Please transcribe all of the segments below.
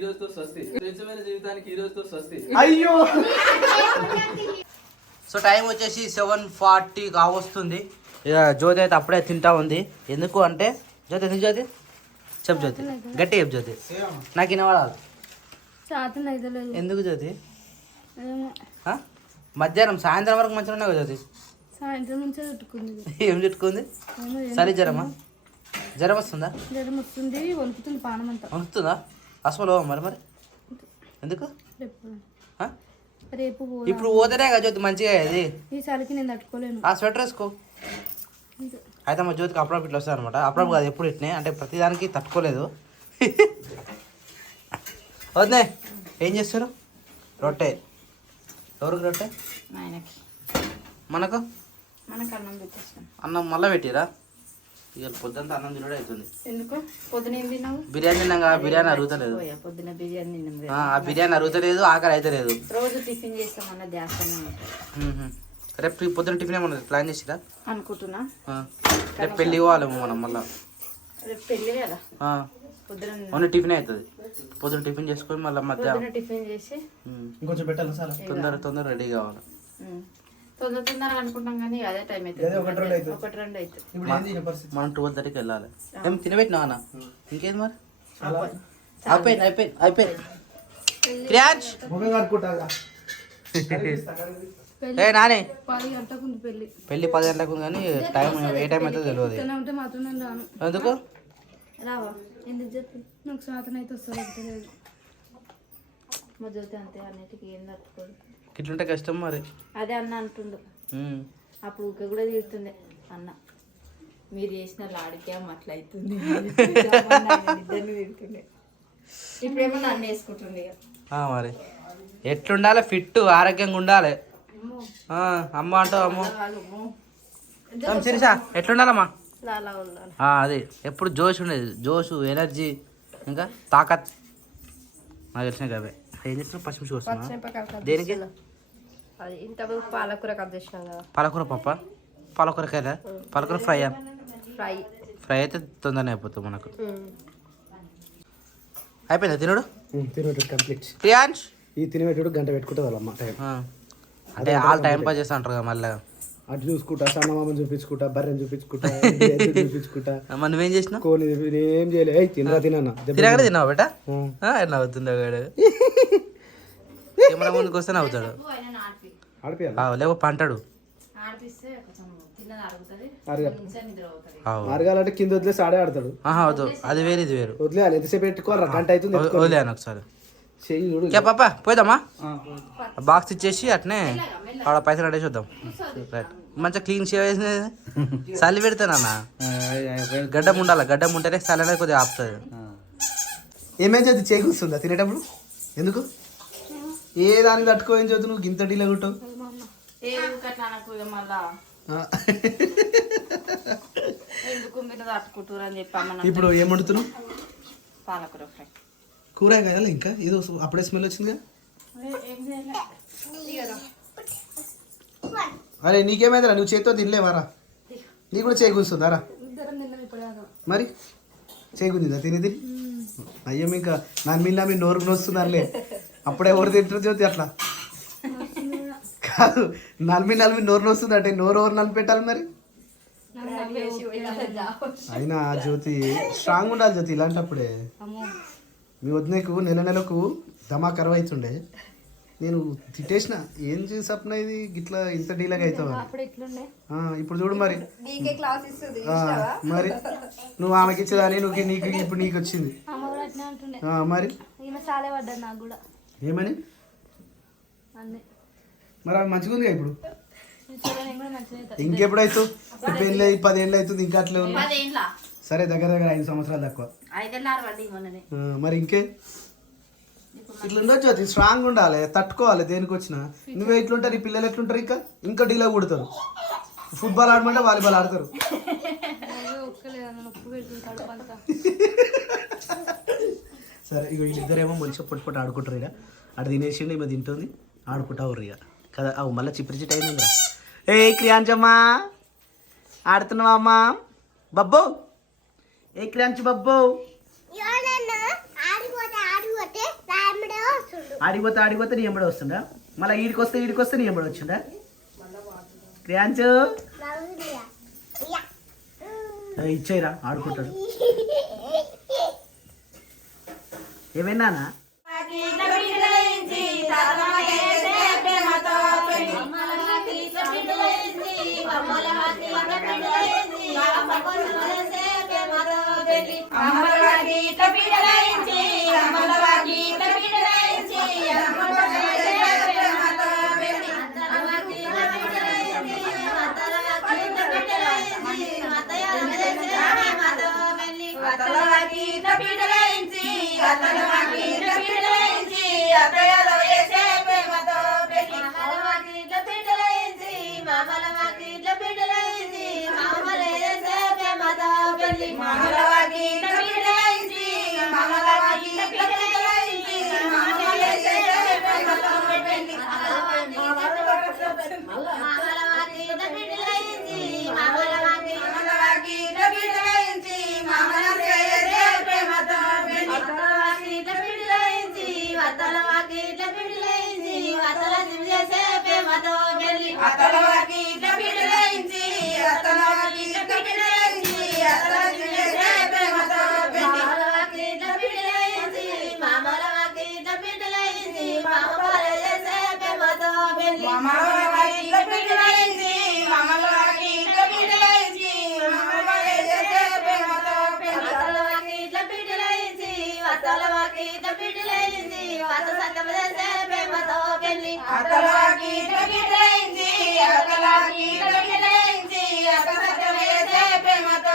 ఈ రోజుతో స్వస్తి. స్వేచ్ఛమైన జీవితానికి ఈ రోజుతో స్వస్తి. అయ్యో! సో టైం వచ్చేసి సెవెన్ ఫార్టీ కావస్తుంది ఇక జ్యోతి అయితే అప్పుడే తింటా ఉంది. ఎందుకు అంటే జ్యోతి ఎందుకు జ్యోతి? చెప్పు జ్యోతి. గట్టి చెప్పు జ్యోతి. నాకు వినవాడాలి ఎందుకు జ్యోతి? మధ్యాహ్నం సాయంత్రం వరకు మంచిగా ఉన్నావు జ్యోతి? సాయంత్రం నుంచే చుట్టుకుంది. ఏం చుట్టుకుంది? సరే జ్వరమా? జ్వరం వస్తుందా? జ్వరం వస్తుంది వణుకుతుంది పానం అంతా. వస్తుందా పోవా మరి మరి? ఎందుకు? రేపు ఆ? రేపు పో ఇప్పుడు పోతేనే కదా జ్యోతి మంచిగా అది ఈ చలికి నేను తట్టుకోలేను. ఆ స్వెటర్ వేసుకో. అయితే మా జ్యోతికి అప్పుడప్పుడు ఇట్లా వస్తుంది అనమాట అప్పుడప్పుడు కాదు ఎప్పుడు ఇట్నే. అంటే ప్రతిదానికి తట్టుకోలేదు. వద్దే ఏం చేస్తారు? రొట్టె. ఎవరికి రొట్టె? మనకు? మనకు అన్నం అన్నం మళ్ళీ పెట్టిరా? ఇక పొద్దుంతా అన్నం తినడం అవుతుంది. ఎందుకు? పొద్దున ఏం తిన్నావు? బిర్యానీ తిన్నాం కదా బిర్యానీ అరుగుతలేదు. పొద్దున బిర్యానీ తిన్నాం ఆ, బిర్యానీ అరుగుతలేదు ఆకలి అయితే లేదు రోజు టిఫిన్ చేస్తామన్న మ్మ్హ్మ్. రేపు పొద్దున టిఫిన్ ఏమన్నా ప్లాన్ చేసిరా? అనుకుంటున్నా. రేపు పెళ్ళి పోవాలేమో మనం మళ్ళీ. రేపు పెళ్ళి కదా? పొద్దున ఓన్లీ టిఫిన్ అవుతుంది పొద్దున టిఫిన్ చేసుకొని మళ్ళీ మధ్యాహ్నం. టిఫిన్ చేసి. ఇంకొంచెం పెట్టాలి సార్? తొందర తొందర రెడీ కావాలి. తొందర తొందరగా అనుకుంటాం కానీ అదే టైం అదే ఒకటి రెండు అవుతుంది. ఒకటి రెండు అవుతుంది ఇప్పుడు ఏంది ఈయన పరిస్థితి? మనం ట్వెల్వ్ థర్టీకి వెళ్ళాలి. ఏం తినబెట్టినా అన్న? ఇంకేది మరి? అలా అయిపోయింది అయిపోయింది అయిపోయింది. ముఖం ఏ నాని. పది గంటలకు ఉంది పెళ్ళి. పెళ్ళి పది గంటలకు ఉంది కానీ టైం ఏ టైం అయితే తెలియదు ఇక్కడనే ఉంటే మాత్రం నేను రాను. ఎందుకు? రావా? ఎందుకు చెప్పి. నాకు శాతం అయితే అయితే మా జ్యోతి అంతే అన్నిటికీ ఏం తట్టుకోదు ఇట్లుంటే కష్టం మరి. అదే అన్న అంటుండు. అప్పుడు ఊకే కూడా తీరుతుండే అన్న. మీరు చేసిన లాడికే అట్లా అవుతుంది. ఇద్దరిని ఇప్పుడేమో నన్ను వేసుకుంటుంది మరి. ఎట్లుండాలి? ఫిట్ ఆరోగ్యంగా ఉండాలి. అమ్మ. అంటావు అమ్మ. సిరిసా ఎట్లుండాలమ్మా? అది. ఎప్పుడు జోష్ ఉండేది. జోషు ఎనర్జీ ఇంకా తాకత్. నాకు తెలిసిన అవే ఏం చేస్తున్నావు పచ్చిమిర్చి వస్తున్నా దేనికి? పాలకూర కట్ చేసినాం కదా పాలకూర పప్ప? పాలకూర కర్రీ పాలకూర ఫ్రై ఫ్రై. ఫ్రై అయితే తొందరనే అయిపోతుంది మనకు. అయిపోయిందా తినడు? తినేటోడు కంప్లీట్ ప్రియాంష్ ఈ తినేటోడు గంట పెట్టుకుంటుంది వాళ్ళమ్మ టైం. అంటే వాళ్ళు టైం పాస్ చేస్తా అంటారు కదా మళ్ళీ. అటు చూసుకుంటా సన్నమామని చూపించుకుంటా బర్రెని చూపించుకుంటా ఎద్దుని చూపించుకుంటా. మరి నువ్వేం చేసినావు? కోని చూపి- ఏం చేయలే. ఏయ్ తినరా తినన్నా. తినగానే తిన్నావు బేట? ఆ. నవ్వుతుంది వాడు కెమెరా ముందుకు వస్తే ఆ, లేకపోతే పంటాడు. అవుతుంది. అరగాలంటే కింద వదిలేసి ఆడే ఆడతాడు. వద్దు. అది వేరు ఇది వేరు. వదిలేయాలి. ఎంతసేపు పెట్టుకోవాలి గంట అవుతుంది వదిలే- వదిలేను ఒకసారి. చెయ్యి పాప పోయిదామా బాక్స్ ఇచ్చేసి అట్నే ఆడ పైసలు అడేసి వద్దాం. రైట్ మంచిగా క్లీన్ షేవ్ వేసి చలి పెడతానన్న గడ్డం ఉండాలి గడ్డం ఉంటేనే చలి అనేది కొద్దిగా ఆపుతుంది. ఏమేం చేతి? చేకూస్తుందా తినేటప్పుడు? ఎందుకు? ఏ దానికి తట్టుకో ఏం చదువు నువ్వు? గింత డీలా కుట్టావు. ఇప్పుడు ఏం వండుతున్నావు? పాలకూర ఫ్రై. కూర కదా ఇంకా ఇది అప్పుడే స్మెల్ వచ్చిందిగా? అరే నీకేమైందిరా? నువ్వు చేతితో తినలేవారా నీకు కూడా చేకూస్తుందా రా? ఇద్దరం తిన్నాం ఇప్పుడు దాకా మరి? చేకూందిందా తినేది అయ్యో ఇంకా దాని మీద మీ నోరు నొస్తున్నారులే అప్పుడే ఎవరు తింటారు జ్యోతి అట్లా? కాదు నలిమి నలిమి నోరు నొస్తుంది అంటే నోరు ఎవరు నలిపి పెట్టాలి మరి? అయినా జ్యోతి స్ట్రాంగ్ ఉండాలి జ్యోతి ఇలాంటప్పుడే. అమ్మో. మీ వదినకు నెల నెలకు దమా కరువు అవుతుండే నేను తిట్టేసిన ఏం చేసి సప్న ఇది? గిట్లా ఇంత డీలాగా అవుతావు ఇప్పుడు చూడు మరి. మరి నువ్వు ఆమెకి ఇచ్చేదాని నువ్వు నీకు ఇప్పుడు నీకు వచ్చింది. మరి? ఏమని? అన్నీ మరి ఆమె మంచిగా ఉంది ఇప్పుడు? సరే నేను కూడా మంచిగా అవుతా. ఇంకెప్పుడైతే పెళ్ళి పదేళ్ళు అవుతుంది ఇంకా అట్లే ఉంది. అదేంలా సరే దగ్గర దగ్గర ఐదు సంవత్సరాలు తక్కువ. మరి ఇంకే? ఇట్లా ఉండొచ్చు అది స్ట్రాంగ్ ఉండాలి తట్టుకోవాలి దేనికి వచ్చినా. నువ్వే ఇట్లుంటారు ఈ పిల్లలు ఎట్లుంటారు ఇంకా? ఇంకా డీలా కొడతారు. ఫుట్బాల్ ఆడమంటే వాలీబాల్ ఆడతారు. సరే ఇక వీళ్ళిద్దరేమో మంచిగా పొట్టి పొట్టి ఆడుకుంటారు ఇక. అటు తినేసిండి ఈమె తింటుంది ఆడుకుంటా ఉర్రు ఇక. కదా అవు మళ్ళీ చిప్పరి చిట్ అయింది ఏ క్రియాంచమ్మా ఆడుతున్నావా అమ్మా? బబ్బో! ఏ క్రియాంచ్ బబ్బో ఆడిపోతే ఆడిపోతే ఆడిపోతే ఆడిపోతే నీ ఎంబడి వస్తుందా మళ్ళీ ఈడికి వస్తే ఈడికి వస్తే నీ ఎంబడి వచ్చిందా క్రియాంచు ఏ, ఇచ్చేయరా ఆడుకుంటాడు. आता मागे అతలవాకి ఇట్ల పిడిలైంది. అతల జిమ్ చేసే ప్రేమతో వెళ్ళి అతలవాకి ఇట్ల పిడిలైంది. అతలవాకి ఇట్ల పిడిలైంది. అతల జిమ్ చేసే ప్రేమతో ఏమైనానా అక్క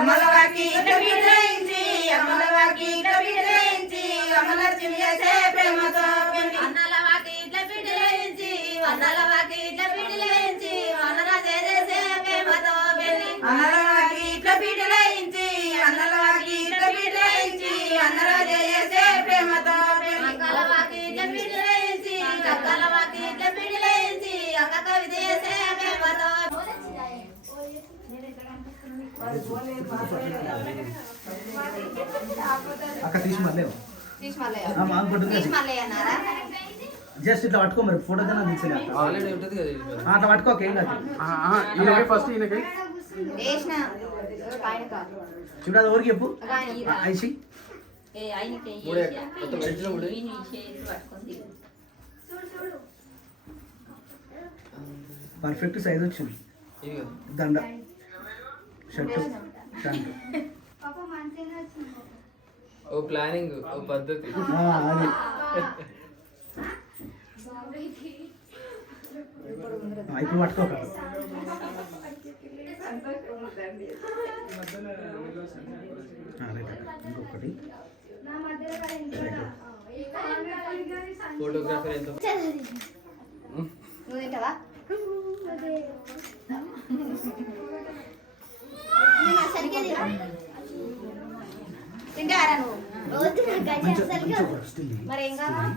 అమలవాకి ఇట్ట అమలవాకి ఇట్ట బిడ్రయించి అమలక్ష్మి తీసి మళ్ళీ జస్ట్ ఇట్లా పట్టుకో మరి ఫోటో అక్క. ఇది. ఆ, అట్లా పట్టుకోక ఏం కాదు ఫస్ట్ ఈయనకి చూడు అది చెప్పు? ఐసి పర్ఫెక్ట్ సైజ్ వచ్చింది. దండ. షర్టు. ప్యాంటు ఓ ప్లానింగ్ ఓ పద్ధతి. ఆ, అది. ఇప్పుడు పట్టుకోక. ఇంకొకటి. ఫోటోగ్రాఫర్ ఎంత. నువ్వు తింటావా? సరిగ్గా తింటారా నువ్వు? ఇంకొకటి స్టిల్ మరి ఏం కావాలి?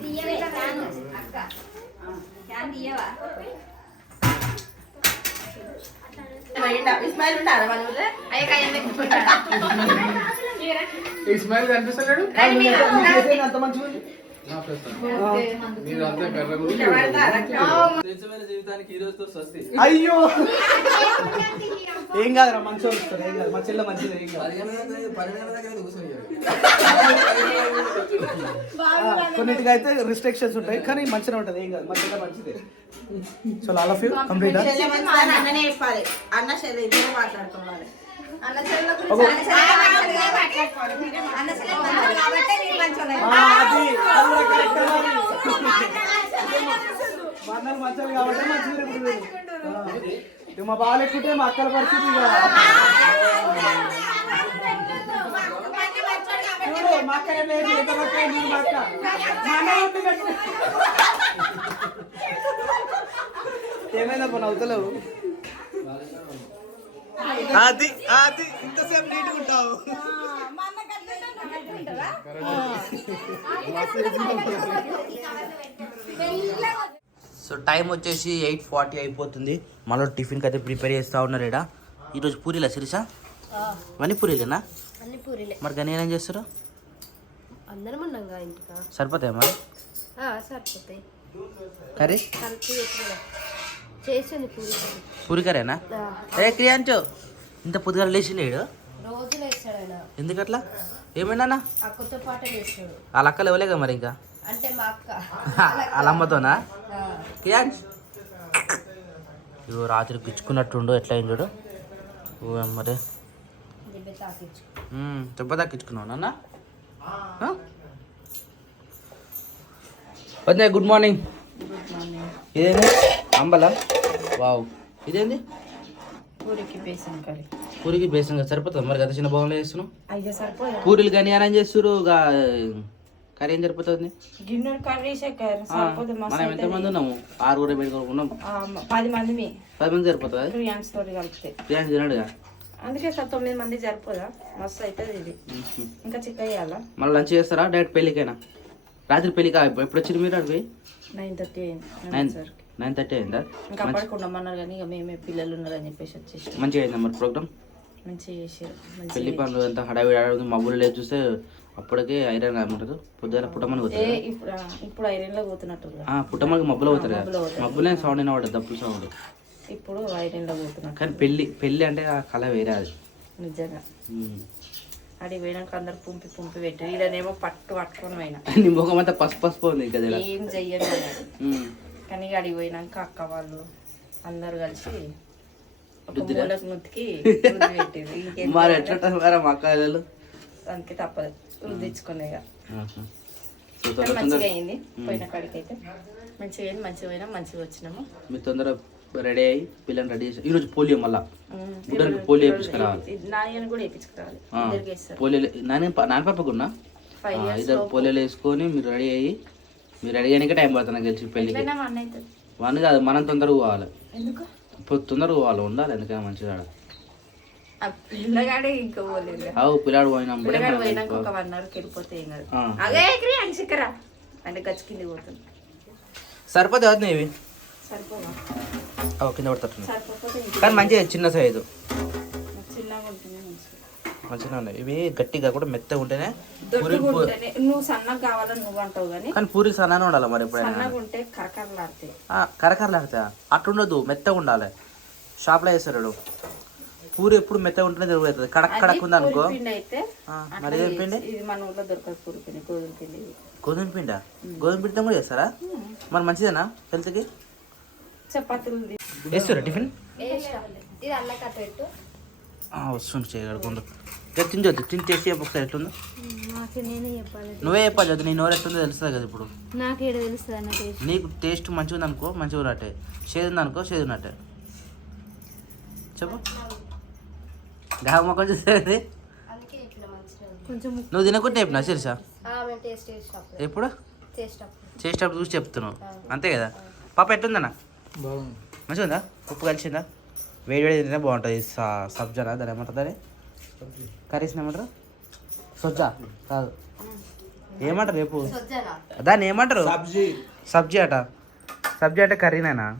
తీయవే క్యాను అక్క. క్యాన్ తీయవా? అయ్యే కాయం ఇస్మాయిల్ కనిపిస్తలేడు? అంత మంచిగా నిజమైన జీవితానికి ఈ రోజుతో స్వస్తి. అయ్యో! ఏం కాదురా మంచిగా వస్తారు ఏం కాదు మా చెల్లె మంచిది ఏం కాదు. ఆ, కొన్నిటికి అయితే రిస్ట్రిక్షన్స్ ఉంటాయి కానీ మంచిగా ఉంటుంది ఏం కాదు మా చెల్లె మంచిదే. So all of you complete అన్ననే చెప్పాలి. అన్న చెల్లి ఇద్దరు మాట్లాడుకోవాలి. అన్న చెల్లెల గురించి అన్న చెల్లెలు మంచోడు కాబట్టి అన్న చెల్లెలు మంచోడు కాబట్టి నేను మంచోడు ఆ, అది అది కూడా correct మరి. మా అన్నలు మంచాలు కాబట్టి మంచిగా మా బావ ఎక్కుంటే మా అక్కల పరిస్థితి ఇక. చూడు, మా అక్క ఏం లేదు, ఎంత మంచిగా ఉంది మా అక్క. మా అన్న ఉంటే కట్టు. ఏమైందా పని అవుతలేవు అది అది ఇంతసేపు నీట్గా ఉంటావు. సో టైం వచ్చేసి ఎయిట్ ఫార్టీ అయిపోతుంది. మళ్ళీ టిఫిన్కి అయితే ప్రిపేర్ చేస్తూ ఉన్నారు ఇక్కడ ఈరోజు పూరీలా సిరిసా ఇవన్నీ పూరీలేనా? అన్ని పూరీలే. మరి గని ఏం చేస్తారు? అందరం ఉన్నాగా ఇంటికా? సరిపోతాయి మరి? ఆ, సరిపోతాయి. కర్రీ? చేసింది ఏ క్రియాంచో ఇంత పొద్దుగా లేచిండు రోజు వేస్తాడు ఆయన. ఎందుకట్లా? ఏమైనా అక్కతో పాటే వేస్తాడు వాళ్ళ అక్కలు ఇవ్వలేగా మరి ఇంకా? అంటే మా అక్క. వాళ్ళ అమ్మతోనా? క్రియాంచ్. ఇగో రాత్రి పిచ్చుకున్నట్టుండు ఎట్లా అయింది చూడు? మరి దిబ్బ తాకించు. దెబ్బ దక్కించుకున్నావు నాన్న? వద్దా గుడ్ మార్నింగ్. ఇదేంది? అంబలా? వావ్. ఇదేంది? పూరికి బేసన్ కర్రీ. పూరికి బేసం సరిపోతుంది? మరి గత చిన్న భవన్లో చేస్తున్నావు? అయ్యో సరిపోదా? పూరీలు కానీ అని చేస్తారు కర్రీ ఏం సరిపోతుంది? గిన్నె కర్రీ కర్రీ ఆ, మనం ఎంతమంది ఉన్నాము? ఆరుగురు పెట్టుకున్నాం పది మంది పది మంది సరిపోతుంది? బిర్యానీ తోటి కలిపితే. తినడుగా అందుకే సార్ తొమ్మిది మంది సరిపోదా? మస్తు అవుతుంది ఇది. ఇంకా చికెన్ వేయాలా మళ్ళీ లంచ్ చేస్తారా? డైరెక్ట్ పెళ్ళికైనా? రాత్రి పెళ్ళికా ఎప్పుడు వచ్చింది మీరు అడిగి nine thirty nine sir nine thirty అయిందా? ఇంకా అప్పటికి ఉండమన్నారు కానీ ఇక మేమే పిల్లలు ఉన్నారని చెప్పేసి వచ్చేసి మంచిగా అయిందా మరి ప్రోగ్రామ్? మంచిగా చేసారు పెళ్ళి పనులు అంతా హడావిడి హడావిడి మబ్బులు లేదు చూస్తే అప్పటికే ఐరన్ ఏమంటారు పొద్దున పుట్టమని పోతారు ఇప్పుడు ఐరన్లో పోతున్నట్టు ఆ, పుట్టమనికి మబ్బులు పోతారు మబ్బులో సౌండ్ అయినా దప్పులు సౌండ్ ఇప్పుడు ఐరన్లో పోతున్నట్టు. కానీ పెళ్ళి పెళ్ళి అంటే ఆ కళ వేరే అది. నిజంగా. అడిగి పోయినాక అందరు పుంపి పుంపి పెట్టి వీళ్ళనేమో పట్టు పట్టుకొని పోయినా. నీ ముఖం అంతా పసుపు పసుపు ఉంది కదా. ఏం. ఉమ్. కానీ అడిగి పోయినాక అక్క వాళ్ళు అందరు కలిసి? మూలకు నుత్తికి పెట్టింది మరి? ఎట్లా మరి మా అక్కలు దానికి తప్పదు. మంచిగా అయింది. పోయిన కాడికి అయితే. మంచిగా అయింది మంచిగా పోయినా మంచిగా వచ్చినాము. తొందర రెడీ అయ్యి పిల్లని రెడీ చేసి ఈరోజు పోలియో మళ్ళా? పోలియో వేయించుకురావాలి. కూడా వేయించుకురావాలి పోలియో నాన్న నాన్న పాపకున్నా ఇద్దరు పోలియోలు వేసుకొని మీరు రెడీ అయ్యి మీరు రెడీ అయ్యానికే టైం పడుతుంది నాకు తెలిసి పెళ్ళికి. ఎట్లయినా మా అన్న అవుతుంది. వన్ కాదు మనం తొందరగా పోవాలి. తొందరగా పోవాలి ఉండాలి ఎందుకైనా మంచిగా ఆ పిల్లగాడే ఇంకా పోలేదు అవు పిల్లాడు పోయినప్పుడే పిల్లగాడు మనం పోయినాక ఎక్కువ- ఒక వన్ అవర్కి వెళ్ళిపోతే ఏం కాదు. ఆ. అదే ఎక్కడి అంచికరా అంటే గచ్చి కింద పోతుంది. సరిపోతే వద్దు ఇవి సరిపోవా కింద పడుతుంది కానీ మంచిగా చిన్న సైజు మంచిగా ఉన్నాయి. ఇవి గట్టిగా కూడా మెత్తగా ఉంటేనే నువ్వు సన్నగా కావాలని నువ్వు అంటావు కానీ కానీ పూరి సన్నగా ఉండాలి మరి ఎప్పుడైనా. ఉంటే కరకరలాడతాయి. కరకరలాడతా మెత్తగా ఉండాలి. షాప్లో వేస్తారు. పూరి ఎప్పుడు మెత్తగా ఉంటేనే జరుగుతుంది కడక్ కడక్ ఉంది అనుకో. మరి ఏం పిండి? చేసి- ఇది మన ఊర్లో దొరకదు పూరి పిండి గోధుమ పిండి. గోధుమ పిండా? గోధుమ పిండితో కూడా చేస్తారా? మరి మంచిదేనా హెల్త్కి? చపాతీలు వేస్తారా టిఫిన్? వేస్తా. ఇది అల్లక పెట్టు. ఆ, చేయగలకుండా తించొద్దు తిని టేస్ట్ చెప్పు ఒకసారి ఎట్లుందో? నాకు నేనే చెప్పాలి. నువ్వే చెప్పాలి చదువు నీ నోరు ఎట్లుందో తెలుస్తుంది కదా ఇప్పుడు. నాకు టేస్ట్? నీకు టేస్ట్ మంచిగా ఉంది అనుకో మంచిగా ఉన్నట్టే. చేదు ఉంది అనుకో చేదు ఉన్నట్టే. చెప్పు. మొక్కలు ఇట్లా మంచిగా కొంచెం నువ్వు తినకుంటే చెప్పినా శిరీషా ఎప్పుడు? చేసేటప్పుడు చూసి చెప్తున్నావు. అంతే కదా? పాప ఎట్లుందన్న? బాగుంది. మంచిగా ఉందా ఉప్పు కలిసిందా? వేడి వేడి తింటే బాగుంటుంది. సబ్జానా దాని ఏమంటుంది దాన్ని? కర్రీస్ ఏమంటారు? సొజ్జా. కాదు. ఏమంటారు రేపు? సొజ్జనా దాన్ని ఏమంటారు? సబ్జీ. సబ్జీ అట. సబ్జీ అంటే కర్రీనేనా?